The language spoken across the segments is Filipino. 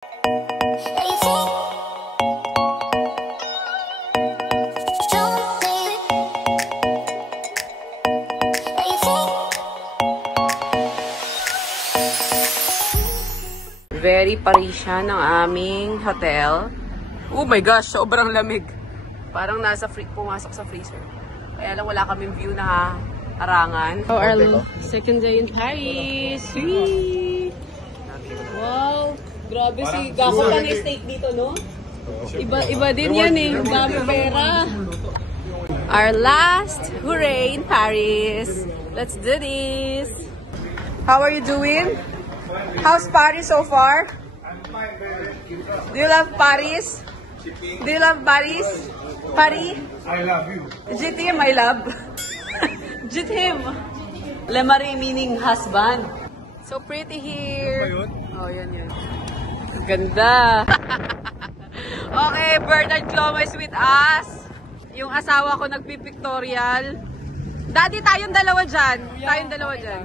Very Parisian ang aming hotel. Oh my gosh, sobrang lamig. Parang pumasok sa freezer. Kaya lang wala kaming view na harangan. So, our second day in Paris. Whee! Wow! Grabe si Gako pa na steak dito, no? Iba din yan eh. Dami pera. Our last hooray in Paris. Let's do this. How are you doing? How's Paris so far? Do you love Paris? Do you love Paris? Paris? I love you. Jitim, I love. Jitim. Le mari meaning husband. So pretty here. Oh, yan. Ganda. Okay, Bernard Cloma is with us. Yung asawa ko nagpipictorial. Daddy, tayong dalawa dyan. Tayong dalawa dyan.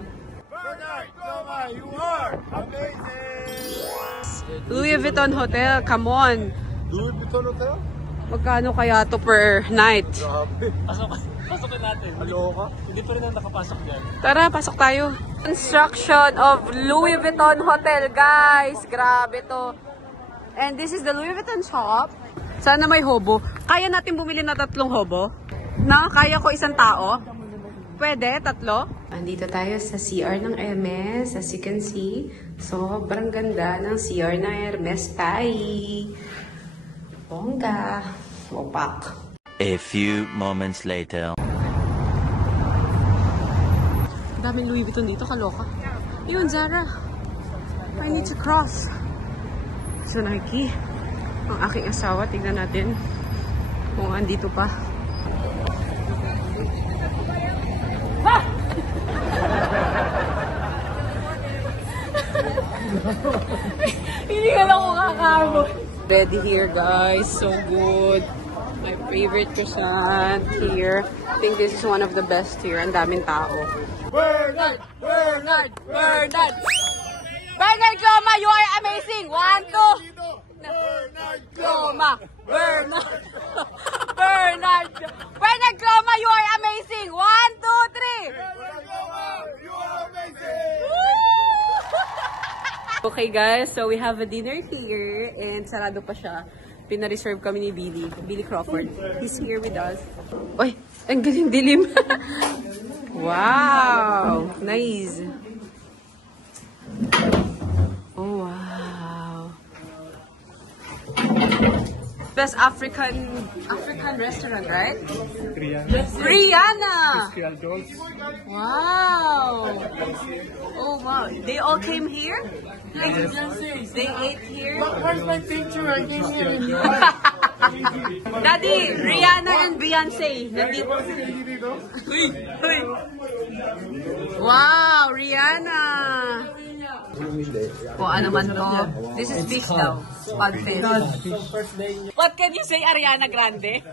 Bernard Cloma, you are amazing! Louis Vuitton Hotel, come on. Louis Vuitton Hotel? Magkano kaya to per night? Grabe. Pasokin natin. Aloka? Hindi pa rin ang nakapasok dyan. Tara, pasok tayo. Construction of Louis Vuitton Hotel, guys. Grabe to. And this is the Louis Vuitton shop. Sana may hobo. Kaya natin bumili na 3 hobo? No? Kaya ko isang tao? Pwede? 3? Andito tayo sa CR ng Hermes. As you can see, sobrang ganda ng CR ng Hermes tayo. Bongga. Opak. A few moments later. Daming Louis Vuitton dito, kaloka. Yun, Zara. I need to cross. So, Nike. Ang aking asawa, tignan natin kung andito pa. Hindi ka lang kakabot. Ready here, guys. So good. My favorite croissant here. I think this is one of the best here. Ang daming tao. Bernard! Bernard! Bernard! Bernard Cloma, you are amazing! 1, 2! Bernard Cloma! Bernard! Bernard! Bernard Cloma, you are amazing! 1, 2, 3! Bernard Cloma, you are amazing! Okay guys, so we have a dinner here and sarado pa siya. Pina-reserve kami ni Billy Crawford. He's here with us. Uy, ang galing dilim. Wow, nice. Oh wow. Best African restaurant, right? Rihanna. Wow. Oh wow. They all came here? They ate here? Where's my picture? I came here in Daddy, Rihanna and Beyonce. Nandito. Wow, Rihanna. Kung ano man to. This is fish daw. Pagfish. What can you say, Ariana Grande?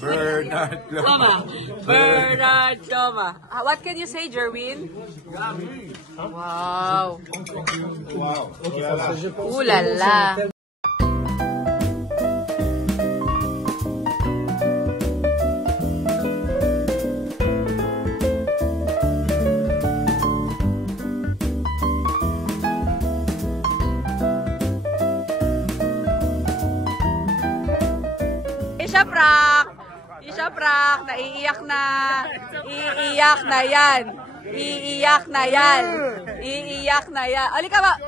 Bernard Cloma. Bernard Cloma. What can you say, Jerwin? Wow. Wow. Ooh la la. Isha prank, naiiyak na. Iiyak na yan. Iiyak na yan. Iiyak na yan. Alika ba?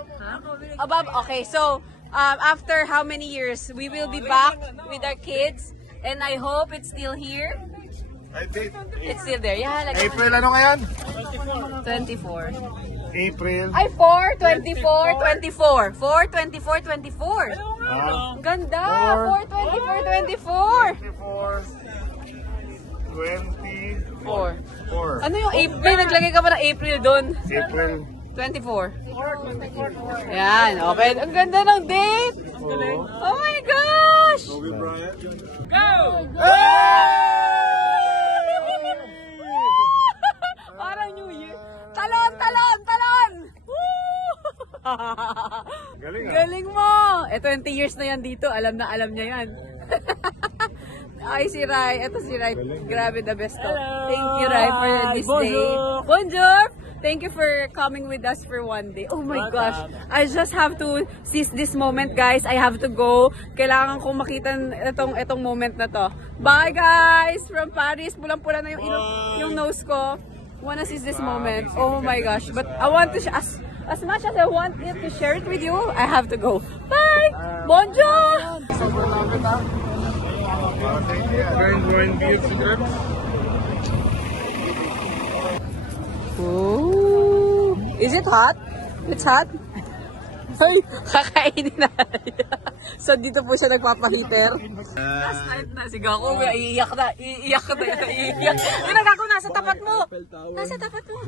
Okay, so after how many years we will be back with our kids and I hope it's still here. I did. It's still there. Yeah, like April ano ngayon? 24. April. Ay, 4, 24, 24. 4, 24, 24. Ganda! 4, 24, 24. 24. 4. Ano yung April? Naglagay ka ba ng April doon? April. 24. Ayan, okay. Ang ganda ng date! Oh my gosh! Kobe Bryant. Go! Parang New Year. Talon, talon, talon! Woo! Galing ah. Galing mo! 20 years na yan dito. Alam na alam niya yan. Ay, si Rai. Ito si Rai. Grabe, the best to. Thank you, Rai, for this day. Bonjour! Thank you for coming with us for one day. Oh my gosh. I just have to seize this moment, guys. I have to go. Kailangan kong makita itong moment na to. Bye, guys! From Paris. Pulang-pula na yung nose ko. Wanna seize this moment. Oh my gosh. But I want to, as much as I want it to share it with you, I have to go. Bye! Bonjour! Ooh. Is it hot? It's hot? Ay, kakainin na. So, dito po siya nagpapahiter. Last night na, sigaw ko, iiyak na. Yung nagako, nasa tapat mo. Nasa tapat mo.